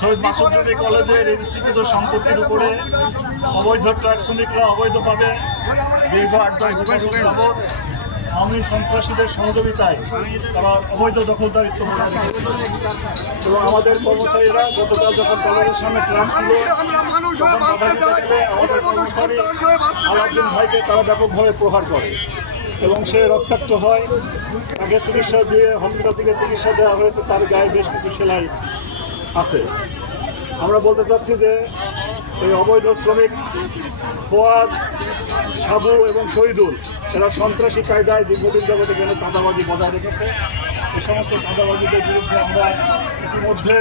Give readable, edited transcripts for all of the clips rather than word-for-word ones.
শহীদ মাসুদ কলেজে রেজিস্ট্রিকৃত সম্পত্তির উপরে অবৈধ ট্রাক শ্রমিকরা অবৈধভাবে দীর্ঘ 8-10 বছর যাবৎ আওয়ামী সন্ত্রাসীদের সহযোগিতায় তারা অবৈধ দখলদারিত্ব এবং আমাদের কর্মচারীরা গতকাল যখন কলেজের সামনে ট্রাক ছিল আমাদের কর্মচারী আলাউদ্দিন ভাইকে তারা ব্যাপকভাবে প্রহার করে এবং সে রক্তাক্ত হয়। তাকে চিকিৎসা দিয়ে হসপিটাল থেকে চিকিৎসা দেওয়া হয়েছে, তার গায়ে বেশ কিছু সেলাই আছে। আমরা বলতে চাচ্ছি যে এই অবৈধ শ্রমিক ফোয়াদ, সাবু এবং শহীদুল এরা সন্ত্রাসী কায়দায় দীর্ঘদিন যাবত এখানে চাঁদাবাজি বজায় রেখেছে। এই সমস্ত চাঁদাবাজিদের বিরুদ্ধে আমরা ইতিমধ্যে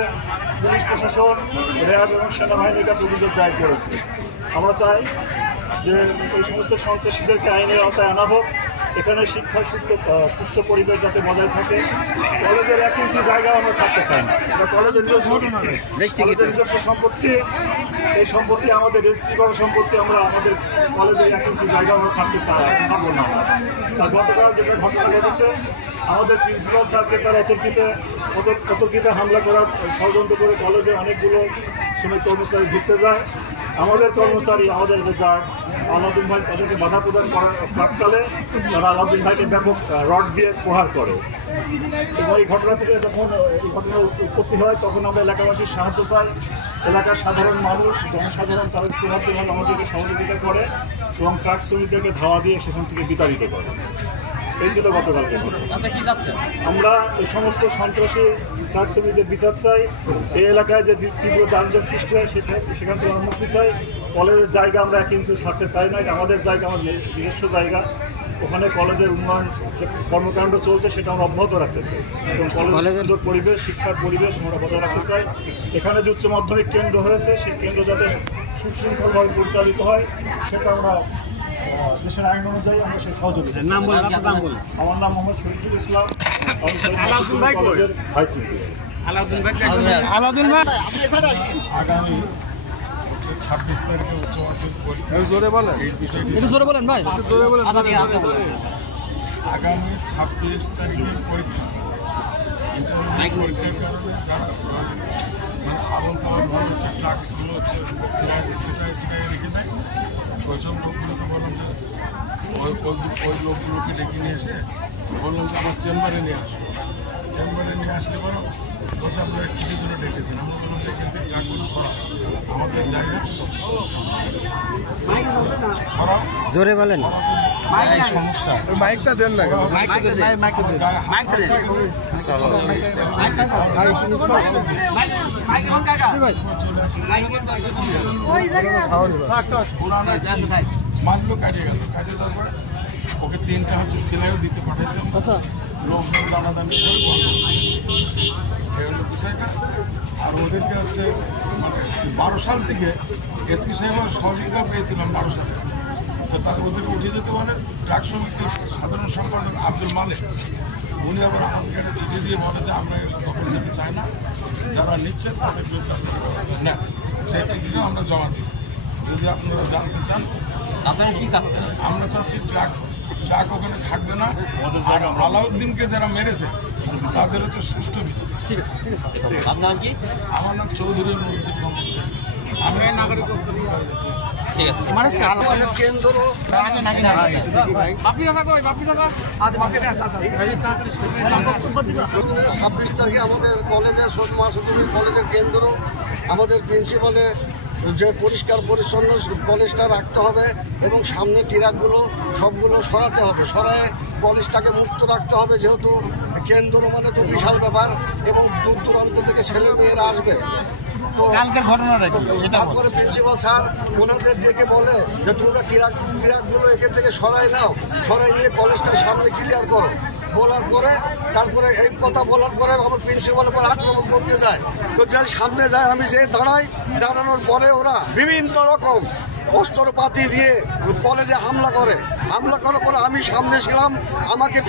পুলিশ প্রশাসন, র্যাব এবং সেনাবাহিনীর কাছে অভিযোগ দায়ের করেছি। আমরা চাই যে এই সমস্ত সন্ত্রাসীদেরকে আইনের আওতায় আনা হোক। এখানে শিক্ষা সুস্থ পরিবেশ যাতে বজায় থাকে। কলেজের 1 ইঞ্চি জায়গা আমরা ছাড়তে চাই না। এটা কলেজের নিজস্ব সম্পত্তি, এই সম্পত্তি আমাদের রেজিস্ট্রি করা সম্পত্তি। আমরা আমাদের কলেজের 1 ইঞ্চি জায়গা আমরা ছাড়তে পারবো না। তার গতকাল যেটা ঘটনা ঘটেছে, আমাদের প্রিন্সিপাল স্যারকে তার অতর্কিতে হামলা করার ষড়যন্ত্র করে কলেজে অনেকগুলো শ্রমিক কর্মচারী ঢুকতে যায়। আমাদের কর্মচারী, আমাদের যে গার্ড আলাউদ্দিন ভাই, তাদেরকে বাধা প্রদান করার প্রাককালে তারা আলাউদ্দিন ভাইকে ব্যাপক রড দিয়ে প্রহার করে এবং এই ঘটনা থেকে যখন এই ঘটনার উৎপত্তি হয় তখন আমরা এলাকাবাসীর সাহায্য চাই। এলাকার সাধারণ মানুষ, জনসাধারণ তাদের প্রভাব আমাদেরকে সহযোগিতা করে এবং ট্রাক শ্রমিকদেরকে ধাওয়া দিয়ে সেখান থেকে বিতাড়িত করে। এই ছিল গতকালকে ঘটনা। আমরা এই সমস্ত সন্ত্রাসী ট্রাক শ্রমিকদের বিচার চাই। এই এলাকায় যে তীব্র যানজট সৃষ্টি হয় সেখান থেকে আমরা মুক্তি চাই। কলেজের জায়গা আমরা 1 ইঞ্চি ছাড়তে চাই না। আমাদের জায়গা, আমাদের নিজস্ব জায়গা। ওখানে কলেজের উন্নয়ন কর্মকাণ্ড চলছে, সেটা আমরা অব্যাহত রাখতে চাই এবং কলেজের পরিবেশ, শিক্ষার পরিবেশ আমরা বজায় রাখতে চাই। এখানে যে উচ্চ মাধ্যমিক কেন্দ্র হয়েছে, সেই কেন্দ্র যাতে সুশৃঙ্খলভাবে পরিচালিত হয়, সেটা আমরা দেশের আইন অনুযায়ী আমরা সেই সহযোগিতা। আমার নাম মোহাম্মদ শহীদুল ইসলাম, কলেজের ভাইস প্রিন্সিপাল। আগামী 26 তারিখে উচ্চ মাধ্যমিক পরীক্ষা, এই বিষয়টি বলেন ভাই। আগামী 26 তারিখের পরীক্ষা, ইন্টারমিডিয়েট পরীক্ষার কারণে যারা আবল তাবলভাবে হচ্ছে ট্রাকগুলো হচ্ছে ছিটায় রেখে দেয়, ওইসব লোকগুলোকে বললাম যে ওই লোকগুলোকে ডেকে নিয়ে এসে বললাম যে আমার চেম্বারে নিয়ে আসবো। চেম্বারে নিয়ে আসলে পরে বলছে আপনারা কিছু জন্য ডেকেছেন। আমরা বললাম যে কিন্তু ট্রাকগুলো সরা আমাদের জায়গা সরা জোরে বলেন, সমস্যা। মাইকটা দেন না, মানলো কাটিয়ে গেল। কাটিয়ে দেওয়ার পরে ওকে 3টা হচ্ছে সেলাইও দিতে পাঠাইছে, লোকজন দানাদানি এই হলো বিষয়টা। আর ওদেরকে হচ্ছে মানে 12 সাল থেকে এসপি সাহেবের সহযোগিতা পেয়েছিলাম 12 সালে। তো তাদের ওদেরকে উঠে যেতে বলে ট্রাক সমিতির সাধারণ সম্পাদক আব্দুল মালিক, উনি আবার আমাদেরকে একটা চিঠি দিয়ে বলে যে আমরা দখল নিতে চাই না, যারা নিচ্ছে তাদের বিরুদ্ধে না। সেই চিঠিটা আমরা জমা দিয়েছি। যদি আপনারা জানতে চান, আপনারা কি চাচ্ছেন? আমরা চাচ্ছি ট্রাক ওখানে থাকবে না। আর আলাউদ্দিনকে যারা মেরেছে তাদের হচ্ছে সুষ্ঠু বিচার। ঠিক আছে, ঠিক আছে। আপনার কি? আমার নাম চৌধুরী নুরুদ্দিন মোহাম্মদ। আমি নাগরিক। ঠিক আছে। আমাদের কেন্দ্র বাপি দাদা কই? বাপি দাদা আজ মার্কেটে আছে। 26 তারিখে আমাদের কলেজের কলেজের কেন্দ্র, আমাদের প্রিন্সিপালের যে পরিষ্কার পরিচ্ছন্ন কলেজটা রাখতে হবে এবং সামনে ট্রাকগুলো সবগুলো সরাতে হবে, সরায় কলেজটাকে মুক্ত রাখতে হবে। যেহেতু কেন্দ্র মানে তো বিশাল ব্যাপার এবং দূর দূরান্ত থেকে ছেলে মেয়েরা আসবে। তো তারপরে প্রিন্সিপাল স্যার ওনাদের থেকে বলে যে তোমরা ট্রাকগুলো এখান থেকে সরাই নাও, সরাই নিয়ে কলেজটা সামনে ক্লিয়ার করো। বলার পরে তারপরে এই কথা বলার পরে আমার প্রিন্সিপালের পর আক্রমণ করতে যায়। তো যাই সামনে যায়, আমি যে দাঁড়াই দাঁড়ানোর পরে ওরা বিভিন্ন রকম অস্ত্রপাতি দিয়ে কলেজে হামলা করার পরে আমি সামনে ছিলাম, আমাকে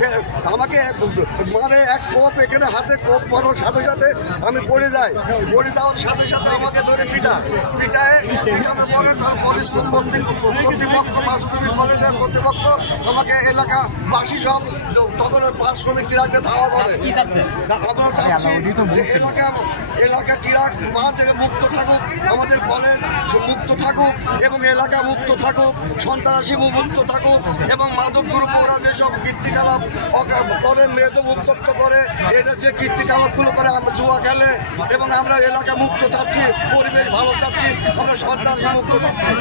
মানে এক কোপ এখানে হাতে কোপ পড়ার সাথে সাথে আমি পড়ে যাওয়ার সাথে সাথে আমাকে ধরে পিটানোর পরে তার কলেজ কর্তৃপক্ষ মাসুদুবি কলেজের কর্তৃপক্ষ আমাকে এলাকাবাসী সব তখন পাস কমিটি রাখতে ধাওয়া করে। আমরা চাচ্ছি যে এলাকা টিরাক বাস মুক্ত থাকুক, আমাদের কলেজ মুক্ত থাকুক এবং এলাকা মুক্ত থাকুক, সন্ত্রাসী মুক্ত থাকুক এবং মাদক দ্রব্য ওরা যেসব কীর্তিকলাপ করে, মেয়েদের উত্তপ্ত করে, এরা যে কীর্তিকলাপগুলো করে, আমরা জুয়া খেলে এবং আমরা এলাকা মুক্ত চাচ্ছি, পরিবেশ ভালো চাচ্ছি, আমরা সন্ত্রাসী মুক্ত চাচ্ছি।